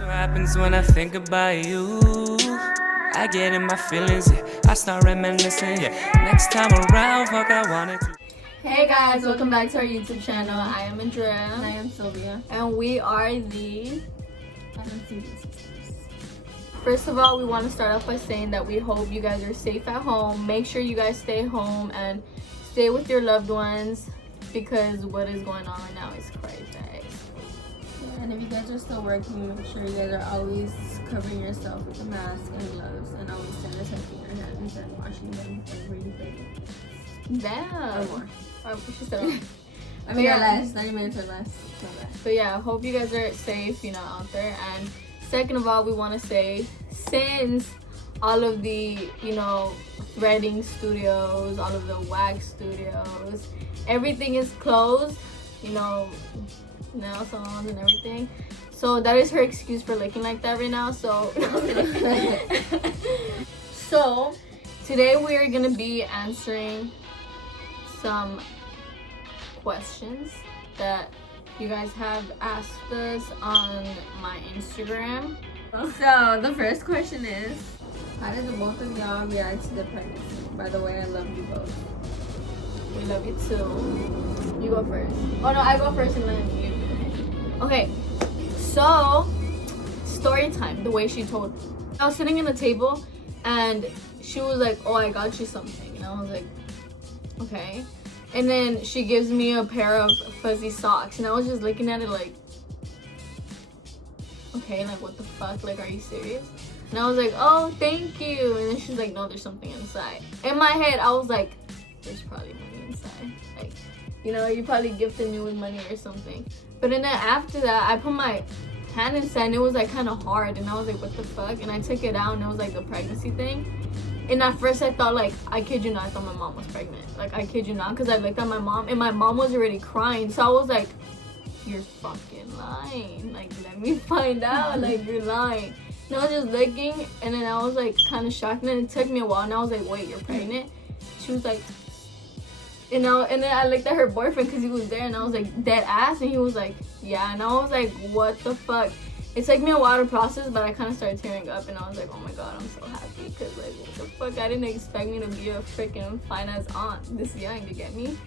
That's what happens when I think about you. I get in my feelings, yeah. I start reminiscing, yeah. Next time around, fuck, I wanted to. Hey guys, welcome back to our YouTube channel. I am Andrea. And I am Sylvia. And we are the First of all, we want to start off by saying that we hope you guys are safe at home. Make sure you guys stay home and stay with your loved ones because what is going on right now is crazy. Yeah, and if you guys are still working, make sure you guys are always covering yourself with a mask and gloves and always sanitizing your hands and washing them every day. Damn. Or more. Or she said I mean, less, 30 minutes or less. But yeah, I hope you guys are safe, out there. And second of all, we want to say, since all of the, threading studios, all of the wax studios, everything is closed, nail salons and everything. So that is her excuse for looking like that right now. So, so today we are going to be answering some questions that you guys have asked us on my Instagram. So the first question is, how did the both of y'all react to the pregnancy? By the way, I love you both. We love you too. You go first. Oh no, I go first and then you. Okay, so story time. The way she told me. I was sitting in the table and she was like, "Oh, I got you something," and I was like, "Okay." And then she gives me a pair of fuzzy socks, and I was just looking at it like, okay, like what the fuck? Like, are you serious? And I was like, oh, thank you. And then she's like, no, there's something inside. In my head, I was like, there's probably money inside. Like, you probably gifted me with money or something. But then after that, I put my hand inside, and it was like kind of hard. And I was like, what the fuck? And I took it out, and it was like the pregnancy thing. And at first I thought, like, I kid you not, I thought my mom was pregnant. Like, I kid you not, because I looked at my mom, and my mom was already crying. So I was like, you're fucking lying. Like, let me find out. Like, you're lying. And I was just looking, and then I was, like, kind of shocked. And then it took me a while, and I was like, wait, you're pregnant? She was like, and then I looked at her boyfriend because he was there, and I was like, dead ass? And he was like, yeah. And I was like, what the fuck? It took me a while to process, but I kind of started tearing up, and I was like, oh my god, I'm so happy, because, like, what the fuck? I didn't expect me to be a freaking fine-ass aunt this young, to get me?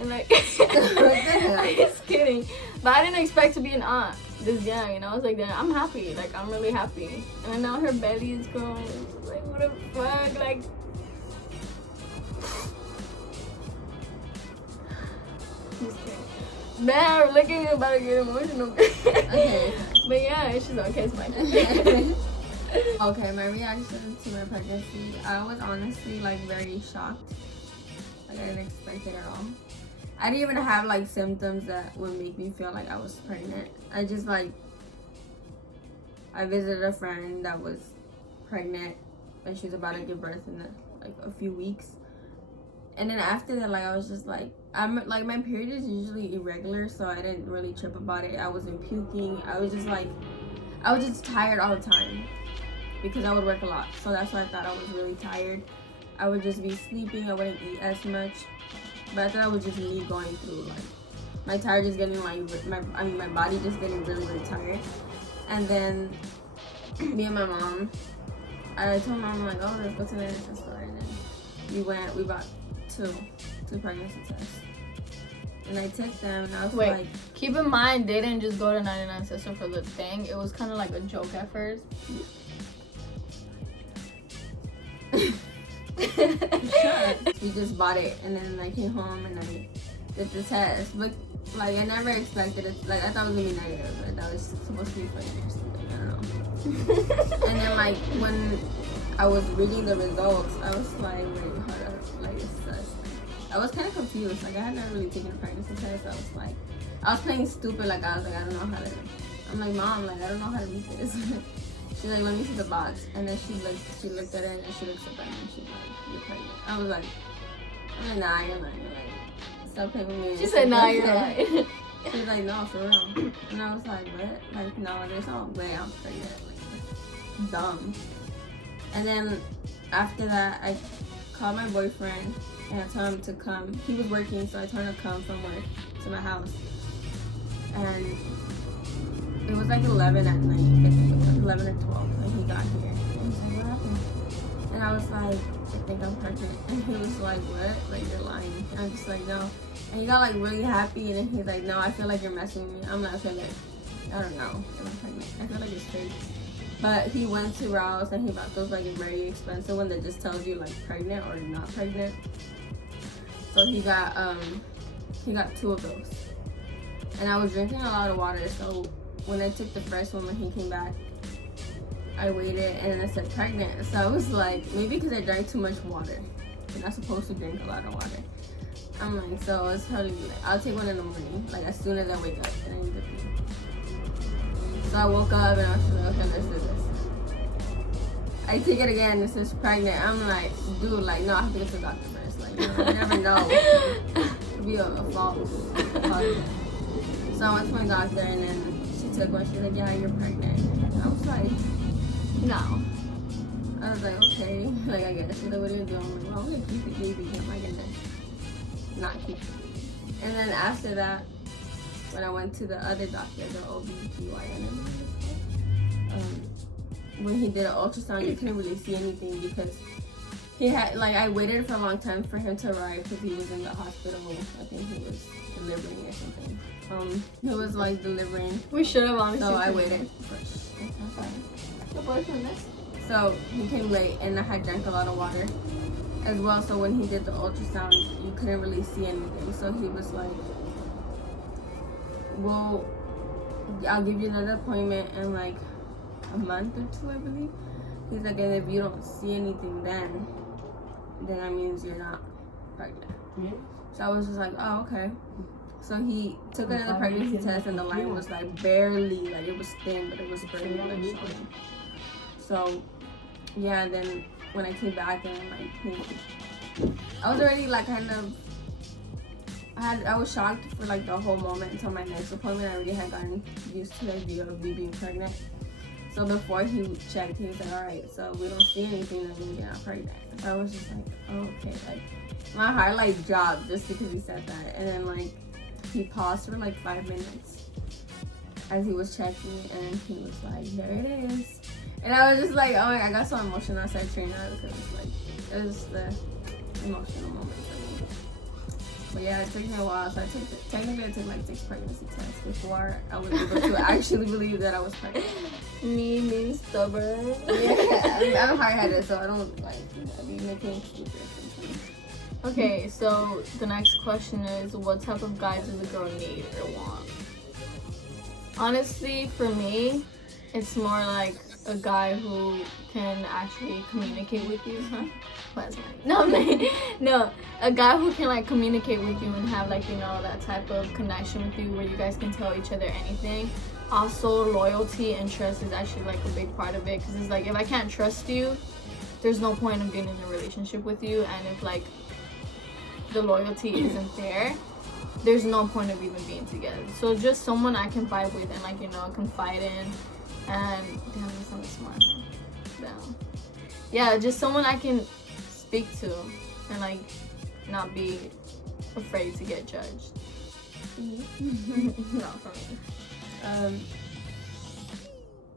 And, like, I'm just kidding. But I didn't expect to be an aunt this young, and I was like, damn, I'm happy. Like, I'm really happy. And then now her belly is growing. Like, what the fuck? Like, just kidding. Man, looking about to get emotional. Okay. But yeah, she's okay. It's my turn. Okay, my reaction to my pregnancy, I was honestly like very shocked. Like, I didn't expect it at all. I didn't even have like symptoms that would make me feel like I was pregnant. I just like, I visited a friend that was pregnant and she was about to give birth in like a few weeks. And then after that, like, I was just like, I'm like, my period is usually irregular, so I didn't really trip about it. I wasn't puking. I was just tired all the time because I would work a lot. So that's why I thought I was really tired. I would just be sleeping. I wouldn't eat as much. But I thought it was just me going through, like, my tired just getting like, my body just getting really, really tired. And then me and my mom, I told my mom, like, oh, let's go to the NSS store. And then we bought two pregnancy tests. And I took them, and I was like... Keep in mind, they didn't just go to 99 Cents for the thing. It was kind of like a joke at first. We just bought it, and then I came home and I did the test. But, like, I never expected it. Like, I thought it was going to be negative, but that was supposed to be funny or something. I don't know. And then, like, when I was reading the results, I was like, wait, hold up. Like, it's sus. I was kind of confused. Like, I had never really taken a pregnancy test. I was playing stupid. Like, I was like, I don't know how to. I'm like, Mom, like, I don't know how to read this. She's like, let me see the box. And then she looked at it, and she looks up at me, and she's like, you're pregnant. I was like, nah, you're lying. You're like, stop playing with me. She said, nah, you're lying. She's like, no, for real. And I was like, what? Like, no, there's no way I'm pregnant. Like, dumb. And then after that, I called my boyfriend and I told him to come. He was working, so I told him to come from work to my house. And it was like 11 at night, I think it was. 11 or 12 and he got here. And he's like, what happened? And I was like, I think I'm pregnant. And he was like, what? Like, you're lying. And I'm just like, no. And he got like really happy, and then he's like, no, I feel like you're messing with me. I'm not feeling it. I don't know if I'm pregnant. I feel like it's fake. But he went to Rouse and he bought those like very expensive one that just tells you like pregnant or not pregnant. So he got 2 of those. And I was drinking a lot of water, so when I took the first one when he came back, I waited and then it said pregnant. So I was like, maybe because I drank too much water. You're not supposed to drink a lot of water. I'm like, so it's probably like, I'll take one in the morning, like as soon as I wake up and I need to pee. So I woke up and I was like, okay, let's do this. I take it again, this is pregnant. I'm like, dude, like, no, I have to go to the doctor first. Like, you know, you never know. It could be a false positive. So I went to my doctor and then she took one. She's like, yeah, you're pregnant. And I was like, no. I was like, okay. Like, I guess. She's like, what are you doing? I'm like, well, I'm going to keep the baby. I'm not going to not keep it. And then after that, when I went to the other doctor, the OBGYN, when he did an ultrasound, you couldn't really see anything because he had, like, I waited for a long time for him to arrive because he was in the hospital. I think he was delivering or something. He was like delivering. We should have honestly. So I waited. So he came late and I had drank a lot of water as well. So when he did the ultrasound, you couldn't really see anything. So he was like, well, I'll give you another appointment in like a month or 2, I believe. He's like, and if you don't see anything then that means you're not pregnant. Yeah. So I was just like, oh, okay. So he took another pregnancy test and the line was like barely, like it was thin, but it was barely like showing. So yeah, then when I came back and like I was already like kind of, I was shocked for like the whole moment until my next appointment. I already had gotten used to the idea of me being pregnant. So before he checked, he was like, all right, so we don't see anything that means you're not pregnant. So I was just like, oh, okay. Like my heart like dropped just because he said that. And then like he paused for like 5 minutes as he was checking and he was like, there it is. And I was just like, oh my God, I got so emotional. I started tearing up because like it was the emotional moment for me. But yeah, it took me a while. So technically I took like 6 pregnancy tests before I was able to actually believe that I was pregnant. Me being stubborn. Yeah, I'm hard-headed, so I don't like be making stupid. Okay, so the next question is, what type of guy does a girl need or want? Honestly, for me, it's more like a guy who can actually communicate with you. Huh? What's mine? No, a guy who can like communicate with you and have like, you know, that type of connection with you where you guys can tell each other anything. Also, loyalty and trust is actually like a big part of it, because it's like if I can't trust you, there's no point of being in a relationship with you. And if like the loyalty isn't there, there's no point of even being together. So just someone I can vibe with and like, you know, confide in. And damn, that sounded smart. Damn. Yeah, just someone I can speak to and like not be afraid to get judged. Not for me.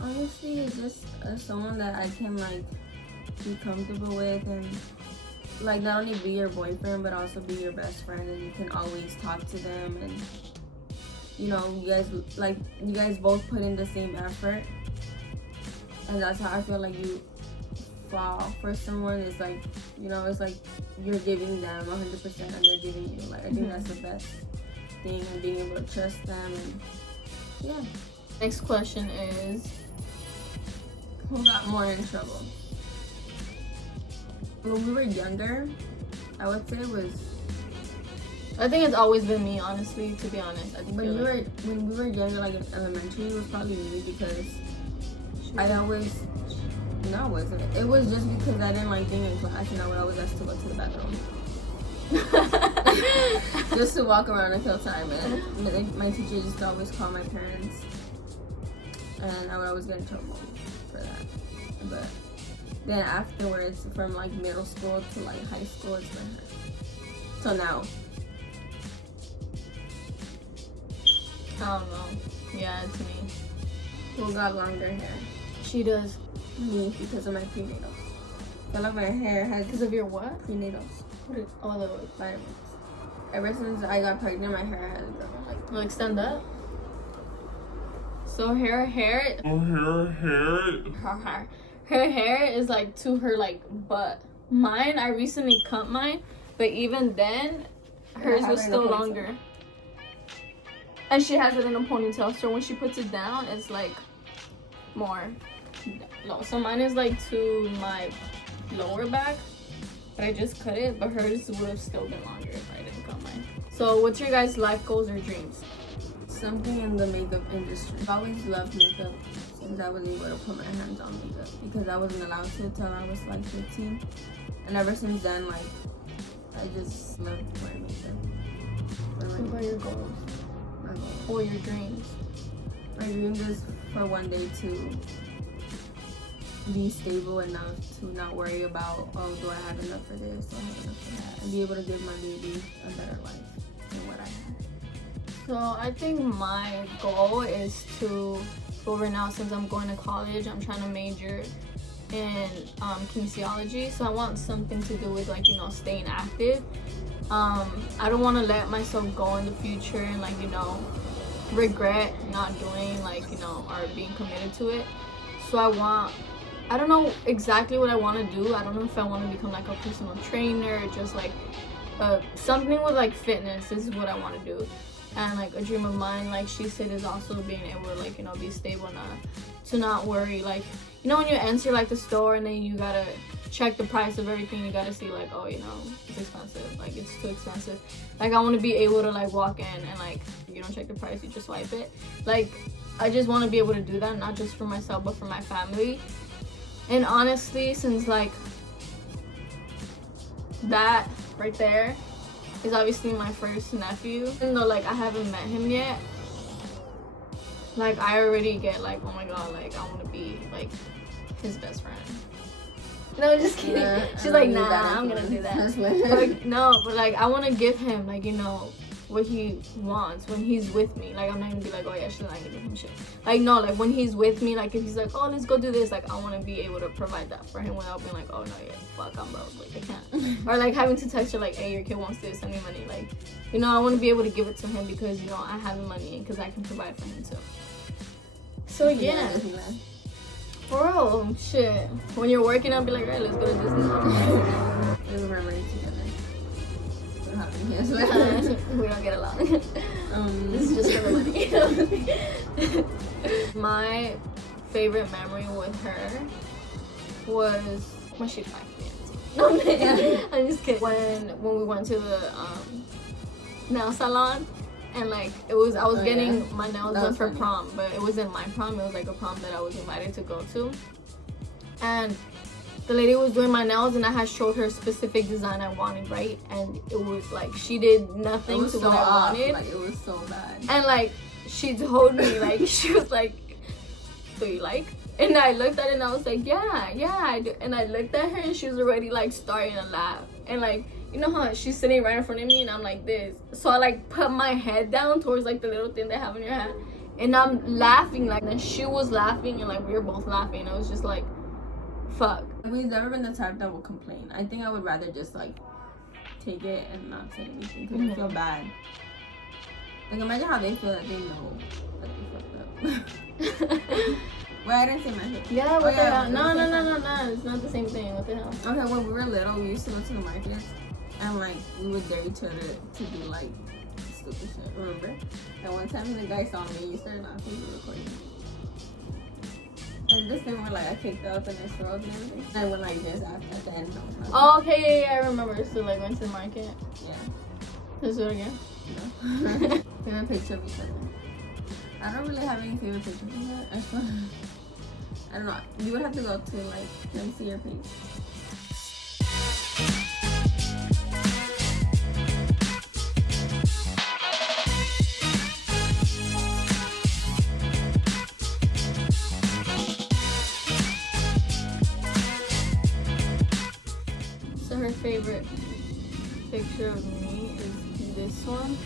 Honestly, it's just someone that I can like be comfortable with and like not only be your boyfriend but also be your best friend, and you can always talk to them, and you know, you guys both put in the same effort, and that's how I feel like you fall for someone. Is like, you know, it's like you're giving them 100% and they're giving you, like, I think that's the best thing, and being able to trust them. And yeah. Next question is, who got more in trouble? When we were younger, I would say it was. I think it's always been me, honestly, to be honest. I think when we were younger, like in elementary, it was probably me, because I always. No, it wasn't. It was just because I didn't like being in class and I would always ask to go to the bathroom. Just to walk around and kill time. And my teacher used to always call my parents. And I would always get in trouble for that. But then afterwards, from like middle school to like high school, it's been her. Till now. I don't know. Yeah, it's me. Who got longer hair? She does. Me, because of my prenatals. I feel like my hair has Because of your what? prenatals. What is, all the Vitamins. Ever since I got pregnant, my hair has grown like. stand up. So her hair is like to her like butt. Mine, I recently cut mine, but even then, hers was still longer. And she has it in a ponytail, so when she puts it down, it's like more low. So mine is like to my lower back, but I just cut it. But hers would have still been longer if I didn't cut mine. So what's your guys' life goals or dreams? Something in the makeup industry. I've always loved makeup since I was able to put my hands on makeup, because I wasn't allowed to until I was like 15. And ever since then, like, I just love wearing makeup. What about your goals My goal. or your dreams? My dream is for one day to be stable enough to not worry about, oh, do I have enough for this, do I have enough for that, and be able to give my baby a better life than what I have. So I think my goal is to, well, right now since I'm going to college, I'm trying to major in kinesiology. So I want something to do with like, you know, staying active. I don't want to let myself go in the future and like, you know, regret not doing like, you know, or being committed to it. So I don't know exactly what I want to do. I don't know if I want to become like a personal trainer or just like something with like fitness. This is what I want to do. And like a dream of mine, like she said, is also being able to like, you know, be stable enough to not worry. Like, you know, when you enter like the store and then you gotta check the price of everything, you gotta see like, oh, you know, it's expensive, like it's too expensive. Like I want to be able to like walk in and like, you don't check the price, you just swipe it. Like I just want to be able to do that, not just for myself but for my family. And honestly, since like that right there is obviously my first nephew, even though like I haven't met him yet, like I already get like, oh my god, like I want to be like his best friend. No, just kidding. Yeah, She's like, nah, I'm gonna do that. But, no, but like I want to give him like, you know, what he wants when he's with me. Like I'm not gonna be like, oh yeah, she's not gonna give him shit. Like no, like when he's with me, like if he's like, oh let's go do this, like I want to be able to provide that for him without being like, oh no, yeah, fuck, I'm broke, like I can't. Or like having to text her like, hey, your kid wants this, send me money. Like, you know, I want to be able to give it to him because, you know, I have the money and because I can provide for him too. So yeah. For real, shit. When you're working, I'll be like, alright, let's go to Disney. We were raised together. What happened? Yes. We don't get along. This is just for the money. My favorite memory with her was when she liked me. No, I'm just kidding. When we went to the nail salon. And like I was getting my nails done for prom, but it wasn't my prom, it was like a prom that I was invited to go to. And the lady was doing my nails and I had showed her a specific design I wanted, right? And it was like she did nothing to what I wanted. Like it was so bad. And like she told me, like she was like, do you like? And I looked at it and I was like, yeah, I do. And I looked at her and she was already like starting to laugh. And like, you know how she's sitting right in front of me and I'm like this. So I like put my head down towards like the little thing they have in your hand. And I'm laughing, like, and she was laughing and like we were both laughing. It was just like, fuck. We've never been the type that will complain. I think I would rather just like take it and not say anything because I feel bad. Like imagine how they feel that they know that they fucked up. Well, I didn't say my hip. Yeah, what the hell? No. It's not the same thing. What the hell? Okay, when we were little, we used to go to the markets and like we would dare each other to do like stupid shit. Remember? And one time the guy saw me, you started laughing, we were recording. And this time we're like I kicked up and I swirled and everything. And I went like this at the end. Oh, okay, yeah, I remember. So like went to the market. Yeah. Let's do it again. No. Favorite picture of each other. I don't really have any favorite pictures of that. I don't know. You would have to go to like, let me see your page. So her favorite picture of me is this one.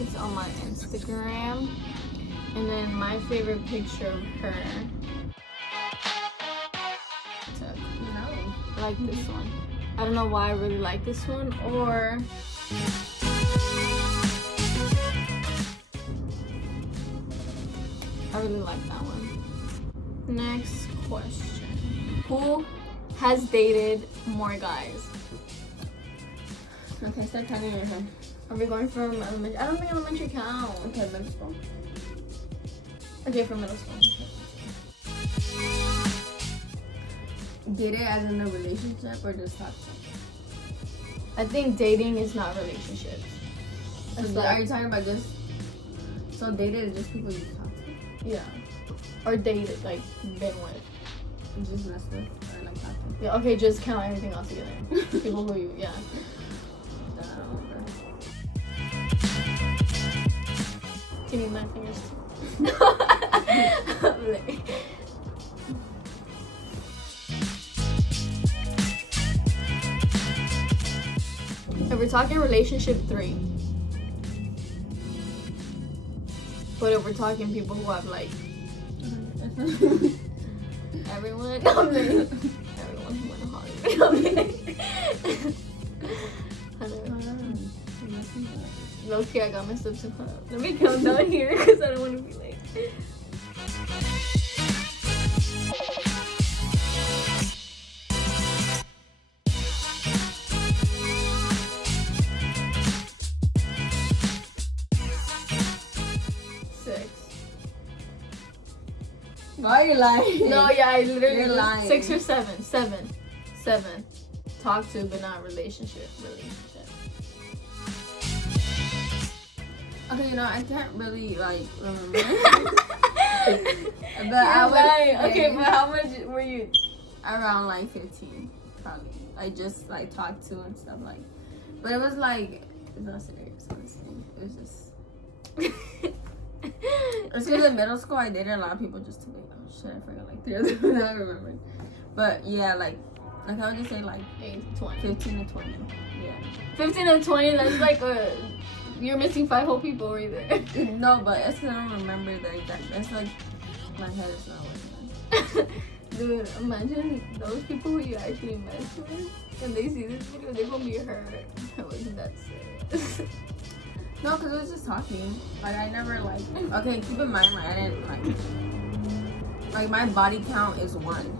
It's on my Instagram. And then my favorite picture of her like this one. I don't know why I really like this one, or I really like that one. Next question. Who has dated more guys? Okay, start counting your head. Are we going from elementary? I don't think elementary count. Okay, middle school. Okay, from middle school. Dated as in a relationship or just talk to? I think dating is not relationships. So are you talking about just, so dated is just people you talk to? Yeah. Or dated, like been with. You just mess with or like talk to? Yeah, okay, just count everything else together. People who you, yeah. I don't remember. Do you need my fingers too? If we're talking relationship 3. But if we're talking people who have like everyone, I'm like, everyone who went to Hollywood. Low-key, I got my steps in front. Let me count down here because I don't want to be late. Why are you lying? No, yeah, I literally You're lying. 6 or 7. 7. Talk to, but not relationship. Okay, you know, I can't really like remember. But You're I was lying. Okay, but how much were you? around like 15, probably. I just like talked to and stuff like. But it was like, it's not serious, honestly. It was just. It's because in middle school I dated a lot of people just to be, oh shit, I forgot like 3 of them that I remembered. But yeah, like I would just say like 20. 15 to 20. Yeah. 15 and 20, that's like you're missing 5 whole people right there. No, but it's because I don't remember the exact. It's like my head is not working. Dude, imagine those people who you actually mess with and they see this video, they're gonna be hurt. I wasn't that serious. No, because it was just talking. Like, I never, like... Okay, keep in mind, like, I didn't, like, my body count is 1.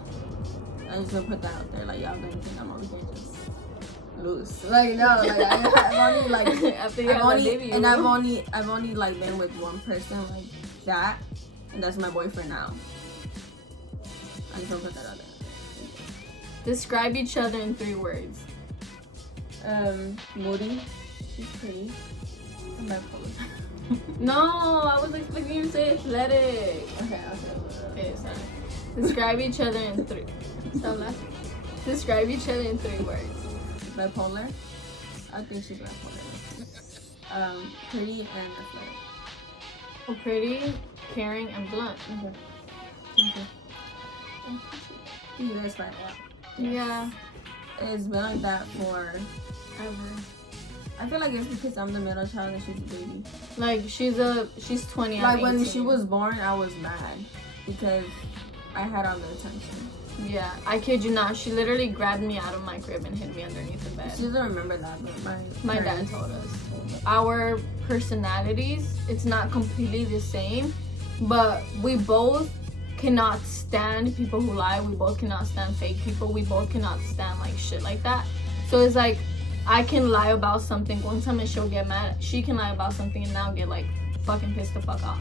I just gonna put that out there. Like, y'all gonna think I'm over here just loose. Like, no, like, I've only, like... After you have that baby, I've only, like, been with one person like that. And that's my boyfriend now. I just wanna put that out there. Describe each other in 3 words. Moody. She's pretty. I'm bipolar. No, I was expecting you to say athletic. Okay, I'll say it. Okay, sorry. Describe each other in 3. Stop laughing. Describe each other in 3 words. Bipolar. I think she's bipolar. Pretty and athletic. Oh, pretty, caring, and blunt. Okay. You guys find out. Yeah. It's been like that for Ever. I feel like it's because I'm the middle child and she's a baby. Like she's 20. Like I'm when 18. she was born, I was mad because I had all the attention. Yeah, I kid you not. She literally grabbed me out of my crib and hid me underneath the bed. She doesn't remember that, but My dad parents told us. Our personalities, it's not completely the same, but we both cannot stand people who lie. We both cannot stand fake people. We both cannot stand like shit like that. So it's like I can lie about something one time and she'll get mad. She can lie about something and now get like fucking pissed the fuck off.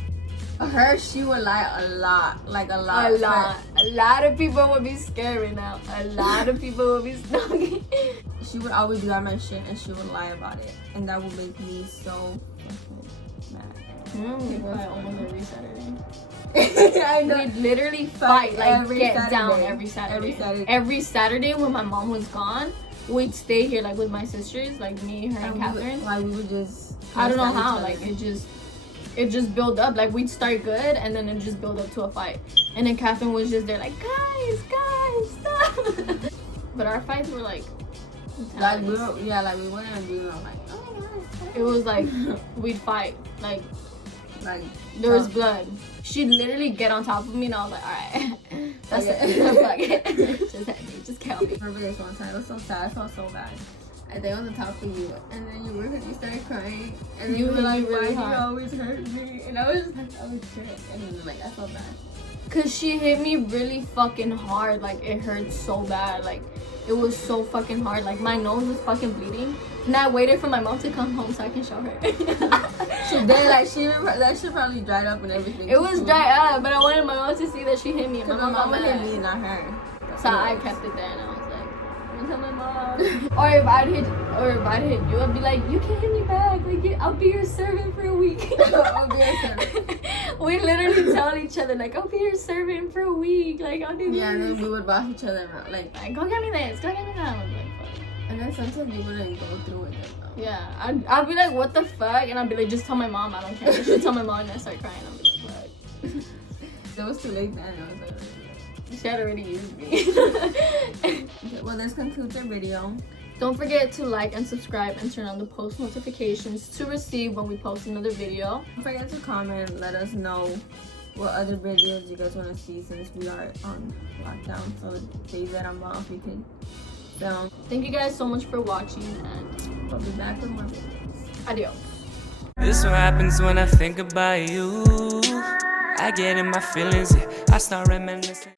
She would lie a lot, like a lot. A lot of people would be scared right now. A lot of people would be stalking. She would always grab my shit and she would lie about it, and that would make me so fucking mad. We fight almost every Saturday. I know. We'd literally fight, like every get Saturday. down every Saturday. Every Saturday when my mom was gone, we'd stay here like with my sisters, like me, her, and Catherine. We would just. I don't know how, like it just built up. Like we'd start good and then it just built up to a fight. And then Catherine was just there like, guys, stop. But our fights were like intense. We wouldn't do them like, oh my god. It was like we'd fight. Like there was blood. She'd literally get on top of me and I was like, alright. That's it. Fuck it. Just kept tell me. I remember this one time. It was so sad. I felt so bad. I think on the top of you, and then you started crying, and then You you were hit like, me really "Why hard." do you always hurt me?" And I was like, "Oh shit!" And then like I felt bad. Cause she hit me really fucking hard. Like it hurt so bad. Like it was so fucking hard. Like my nose was fucking bleeding. And I waited for my mom to come home so I can show her. So then, like, that shit probably dried up and everything. It was dry up, but I wanted my mom to see that she hit me. And Cause my mom mama got hit me, mad. not her. So I kept it there and I was like, I'm gonna tell my mom. or if I'd hit you, I'd be like, you can hit me back. Like I'll be your servant for a week. I'll be your servant. We literally tell each other like, I'll be your servant for a week. Like I'll do this. Yeah, and then we would boss each other around. Like, Go get me this. Go get me that. I was like, fuck. and then sometimes you wouldn't go through with it though. Yeah, I'd be like, what the fuck? And I'd be like, just tell my mom, I don't care. And she'd tell my mom and I start crying. I'd be like, what? It was too late then. I was like, She had already used me. okay, well, this concludes our video. Don't forget to like and subscribe and turn on the post notifications to receive when we post another video. Don't forget to comment. Let us know what other videos you guys want to see since we are on lockdown. So the days that I'm off, we can film. Thank you guys so much for watching and We'll be back with more videos. adios. This what happens when I think about you. I get in my feelings, yeah. I start reminiscing.